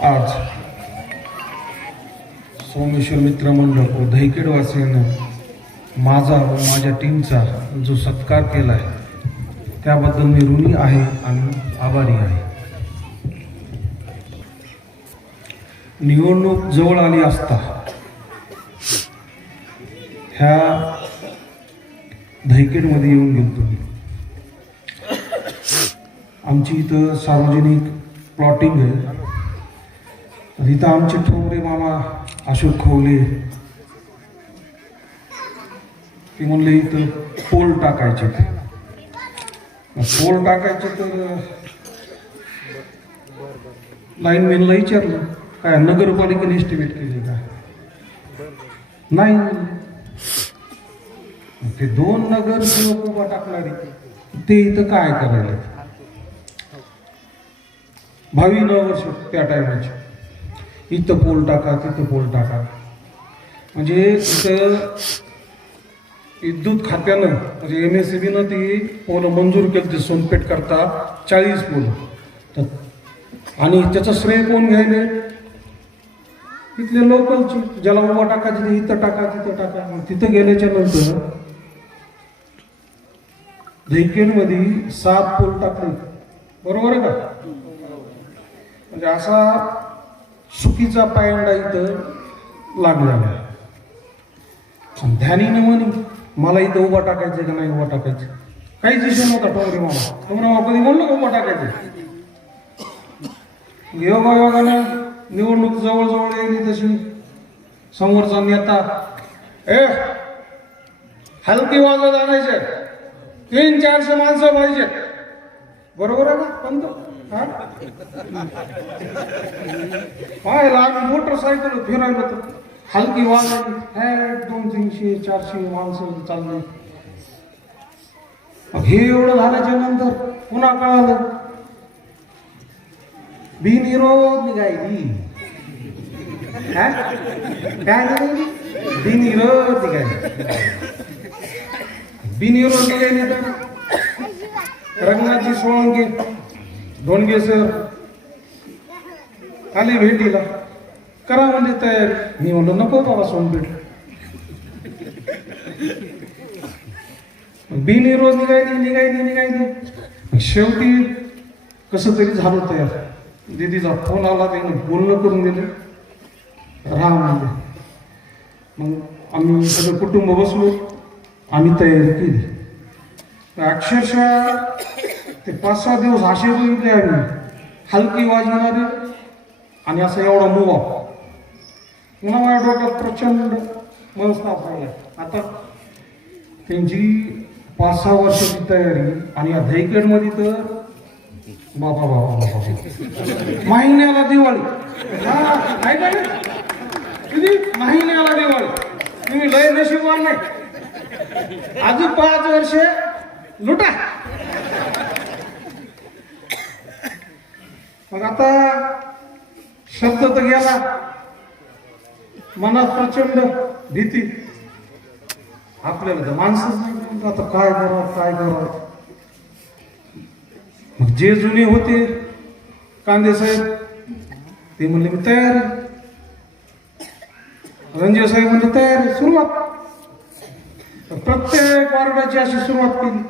आज सोमेश्वर मित्र मंडळ व दहिखेडवासियांना माझा व माझ्या टीमचा जो सत्कार केला आहे त्याबद्दल मी ऋणी आहे आणि आभारी आहे. निवडणूक जवळ आली असता ह्या दहिखेडमध्ये येऊन गेलो. आमची इथं सार्वजनिक प्लॉटिंग आहे. इथं आमचे ठोंबरे मामा अशोक खवले ते म्हणले इथं पोल टाकायचे. पोल टाकायचे तर लाईनमॅनला विचारलं काय नगरपालिकेने एस्टिमेट केले का? नाही. ते 2 नगरसेवक उभा टाकणारे ते इथं काय करायला? 22 वर्ष त्या टायमाची इथं पोल टाका तिथं पोल टाका. म्हणजे इथं विद्युत खात्यानं म्हणजे MSEBीनं ती पोल मंजूर केली सोनपेठ करता 40 पोल. आणि त्याचं श्रेय कोण घ्यायले? तिथले लोकलचे. ज्याला उभा टाकायचे ते इथं टाका तिथं टाका. तिथं गेल्याच्या नंतर दहिखेडमध्ये 7 पोल टाकले. बरोबर आहे का? म्हणजे असा चुकीचा पायंडा इथं लागलेला आहे. ध्यानीनं म्हणे मला इथं उभा टाकायचं का नाही उभा टाकायचं काहीच विषय नव्हता. टोंगरे मामा कधी म्हणलं उभा टाकायचं. योगायोगानं निवडणूक जवळजवळ येईल तशी समोरचा नेता हलकी वाजत आणायचे 300-400 माणसं पाहिजे. बरोबर आहे ना? पंत पाहायला आम्ही मोटरसायकल फिरायला तर हलकी वाजायची 200-300-400 माणसं चालले. हे एवढं झाल्याच्या नंतर पुन्हा कळालं बिनविरोध निघायली. काय निघायली? बिनविरोध निघायली. बिनविरोध निघायली तर रंगनाथजी सोळंके धोंडगे सर आले भेटीला. करा म्हणजे तयारी. मी म्हणलो नको बाबा सोनपेठ. बिनविरोध निघायली. शेवटी कसं तरी झालं तयार. दीदीचा फोन आला त्याने बोलणं करून दिलं राहा म्हणजे. मग आम्ही सगळं कुटुंब बसलो. आम्ही तयारी केली. अक्षरशः ते 5-6 दिवस असे बघितले आम्ही हलकी वाजणारे आणि असं एवढा मुवा. पुन्हा माझ्या डोक्यात प्रचंड मनस्ताप राहिला. आता त्यांची 5-6 वर्षाची तयारी आणि या दहिखेडमध्ये तर बाबा महिन्याला दिवाळी. काय काय किती महिन्याला दिवाळी. तुम्ही लय नशीबवान नाही. अजून 5 वर्ष लुटा. मग आता शब्द तर गेला. मनात प्रचंड भीती. आपल्याला तर माणसंच नाही. आता काय करावं. मग जे जुने होते कांदे साहेब ते म्हणले मी तयार आहे. रणजित साहेब म्हणले तयार आहे. सुरुवात प्रत्येक वार्डाची अशी सुरुवात केली.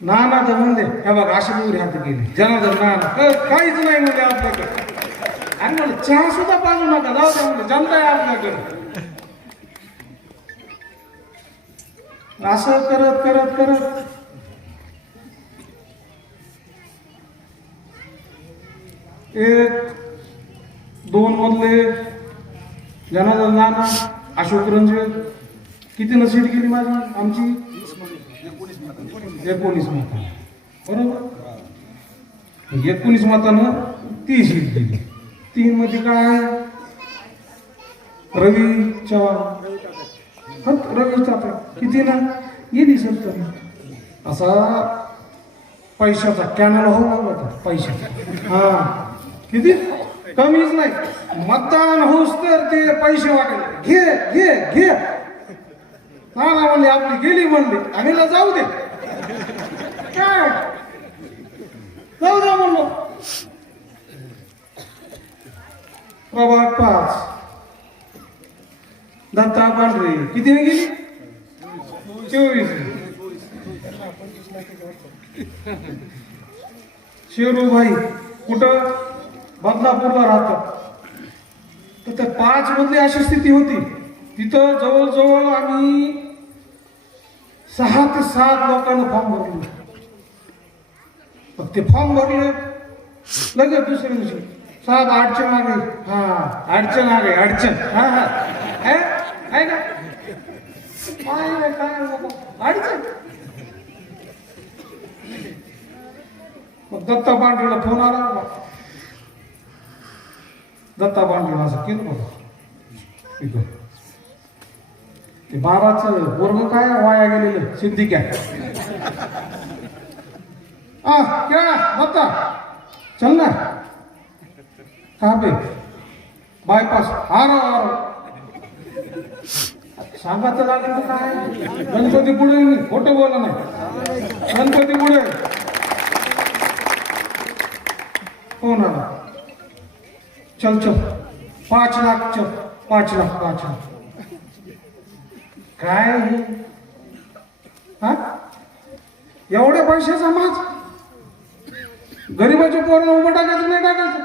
नाना तर म्हणले हे बघा अशी मुली हात गेली. जनार्दन नाना काहीच नाही म्हणले आपल्याकडे. आणि म्हणलं चहा सुद्धा पाजू नका जाऊ द्या म्हणले जनता आहे आपल्याकडे. असं करत करत करत एक 2 मधले जनार्दन नाना अशोक रंजे किती सीट गेली माझी आमची 19 मतांना. बरोबर 19 मतानं ती सीट गेली. 3 मध्ये काय रवी चव्हाण रवी चापे किती ना गेली 70. असा पैशाचा कॅनल हो लागला पैशाचा. किती कमीच नाही. मतदान होऊस तर ते पैसे वाटले घे ना म्हणले आपली गेली म्हणले आम्हीला जाऊ दे काय जाऊ द्या म्हणलो. प्रभाग 5 दत्ता पांढरे कितीने गेली 24. शेरूभाई कुठं बदलापूरला राहतात. तर त्या 5 मधली अशी स्थिती होती. तिथं जवळजवळ आम्ही 6 ते 7 लोकांना फॉर्म भरले. ते फॉर्म भरले लगेच दुसऱ्या दिवशी 7 8च्या मागे. हा अडचण आले अडचण. हा हा आहे ना काय अडचण. मग दत्ता पांढरेला फोन आला. दत्ता पांढरेला असं केलं बघा ते 12चं वर्ग काय वाया गेलेलं सिद्धिक्या. क्या दत्ता चल ना कहाँ पे बायपास आ रहा सांगा तर लागेल काय. गणपती पुढे खोटं बोला नाही. गणपती पुढे कोण आला. चल 5 लाख चल 5 लाख काय हा एवढ्या पैशाचा माझ गरीबाच्या पोरांना उभं टाकायचं नाही टाकायचं.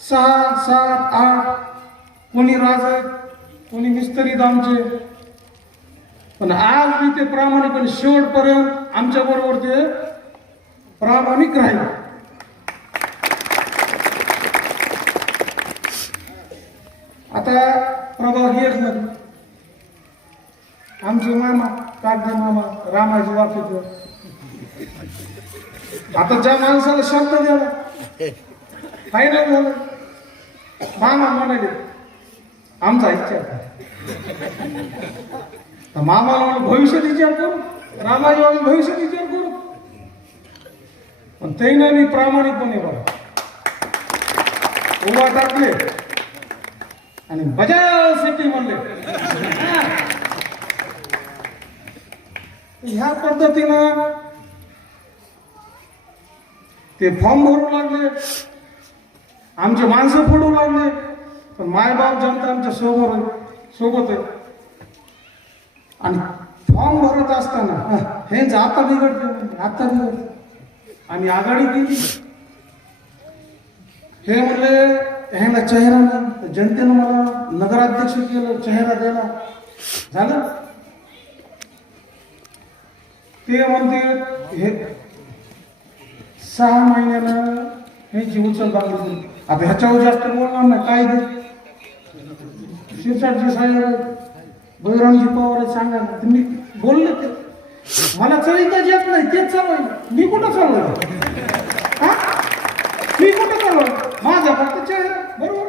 6 7 8 कोणी राजा कोणी मिस्त्री दामचे. पण आज मी ते प्रामाणिकपणे शेवटपर्यंत आमच्या बरोबर ते प्रामाणिक राहील. आता प्रभाग 1 मध्ये आमचे मामा कागदे मामा रामाजी वाकेत. आता ज्या माणसाला शब्द द्याला फायनल झालं. मामा म्हणाले आमचा इच्छा मामाला भविष्यात विचार करू. रामाजी भविष्यात विचार करू. पण ते ना मी प्रामाणिकपणे बघा उभा टाकले आणि बजाव सिटी म्हणले. ह्या पद्धतीनं ते फॉर्म भरू लागले. आमचे माणसं फोडू लागले. पण मायबाप जनता आमच्या सोबत आहे. आणि फॉर्म भरत असताना हे आता बिघडते आता बिघडते. आम्ही आघाडी केली. हे म्हणले ह्याला चेहरा नाही. जनतेनं मला नगराध्यक्ष केलं चेहरा द्यायला झालं. ते म्हणते हे 6 महिन्यानं ह्याची उचल बांधली. आता ह्याच्यावर जास्त बोलणार नाही. काय दे शिरसाटजी साहेब बळीरामजी पवार सांगा तुम्ही बोलले ते मला चळीतच येत नाही. तेच चालू मी कुठं चालू मी कुठं चालू माझा फक्त चेहरा बरोबर.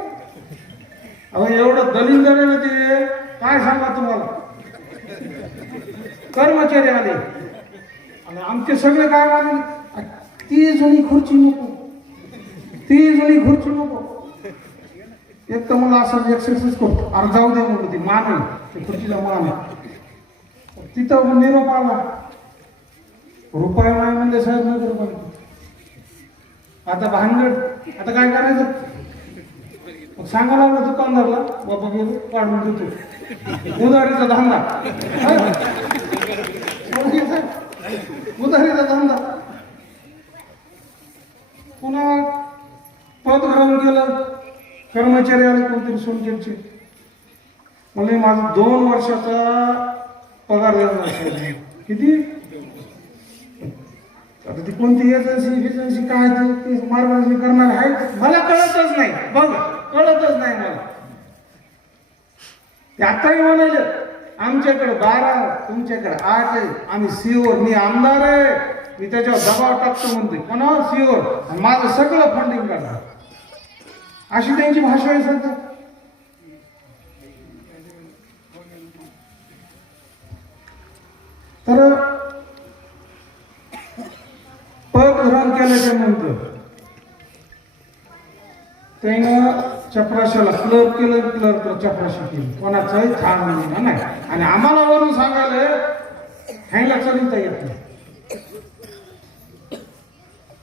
अहो एवढं दलिंद झालेलं ते काय सांगा तुम्हाला. कर्मचारी आले आणि आमचे सगळे काय मानले 30 जणी खुर्ची नको 30 जणी खुर्ची नको. एक तर मला असं एक्सरसाइज करतो. अरे जाऊ दे म्हणतो ती मान आहे खुर्चीला मान आहे. तिथं निरोप आला रुपया नाही म्हणले साहेब नगर पण. आता भानगड आता काय करायचं. मग सांगा लागलं दुकानदारला बाबा गेलो काढून देतो उधारीचा धंदा. उधारीचा धंदा पुन्हा पद ग्रहण केलं. कर्मचारी आले कोणतरी सोनखेडचे म्हणजे माझा 2 वर्षाचा पगार देणार. किती आता ती कोणती एजन्सी काय ते मार्गदर्शन करणार आहे मला कळतच नाही. बघ कळतच नाही मला. ते आताही म्हणाले आमच्याकडे 12 तुमच्याकडे 8 आहे. आम्ही सीओर मी आमदार आहे. मी त्याच्यावर दबाव टाकतो म्हणते कोणावर सीओर माझं सगळं फंडिंग करणार. अशी त्यांची भाषा आहे सध्या. तर पद ग्रहण केल्याच्या नंतर त्यानं चपराशाला क्लर्क केलं. क्लर्क चपराशी केली. कोणाचंही छान नाही. आणि आम्हाला वरून सांगायला ह्याला चलिता येत नाही.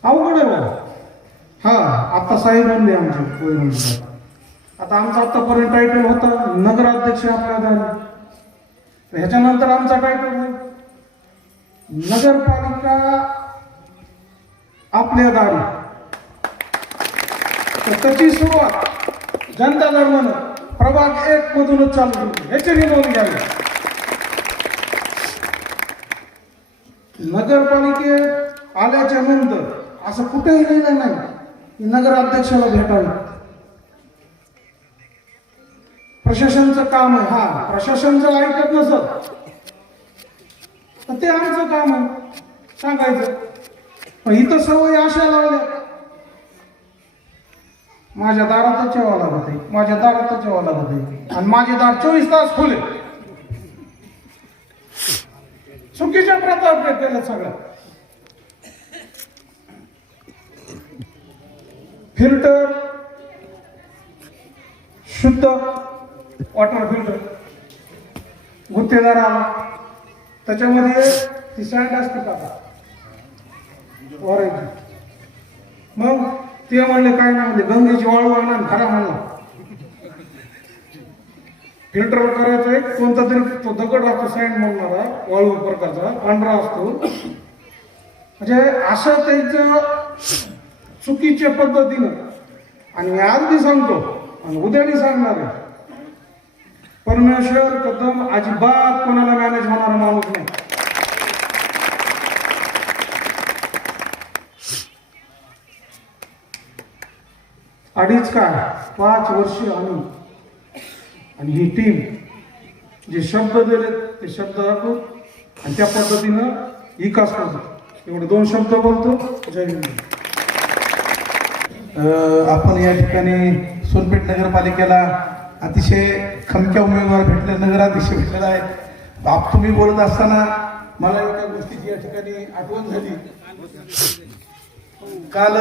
अवघड आहे. बाबासाहेब म्हणले आमचे वैरण. आता आमचा आतापर्यंत टायटल होता नगराध्यक्ष आपल्या दारी, ह्याच्यानंतर आमचा टायटल आहे नगरपालिका आपल्या दारी. तर त्याची सुरुवात जनता दरम्यान प्रभाग 1 मधूनच चालू होती, ह्याची नोंद घ्यावी. नगरपालिकेत आल्याच्या नंतर असं कुठेही लिहिलं नाही की नगराध्यक्षाला भेटावे. प्रशासनचं काम आहे. हा, प्रशासन जर ऐकत नसत तर ते आमचं काम आहे सांगायचं. पण इथं सवय अशा लावल्या, माझ्या दारातच यावं लागत आहे, माझ्या दारातच यावं लागत आहे, आणि माझे दार 24 तास खुले. चुकीच्या प्रताप केल्या सगळ्या. फिल्टर शुद्ध वॉटर फिल्टर गुत्तेदार आला, त्याच्यामध्ये ती सँड असते का ओरायची. मग ते म्हणले काय ना, म्हणजे गंगेची वाळू आणा खरा म्हणला. फिल्टर करायचं एक कोणता तरी तो दगड असतो सँड म्हणणारा, वाळू प्रकारचा पांढरा असतो. म्हणजे असं त्यांचं चुकीच्या पद्धतीनं, आणि मी आज बी सांगतो आणि उद्या बी सांगणार आहे, परमेश्वर कदम अजिबात कोणाला मॅनेज होणारा माणूस नाही. अडीच काय 5 वर्ष आम्ही आणि ही टीम जे शब्द दिले ते शब्द राखतो आणि त्या पद्धतीनं विकास करतो. एवढे 2 शब्द बोलतो. जय हिंद. आपण या ठिकाणी सोनपेठ नगरपालिकेला अतिशय खमक्या उमेदवार भेटले, नगराध्यक्ष भेटलेला आहे. तुम्ही बोलत असताना मला एका गोष्टीची या ठिकाणी आठवण झाली. काल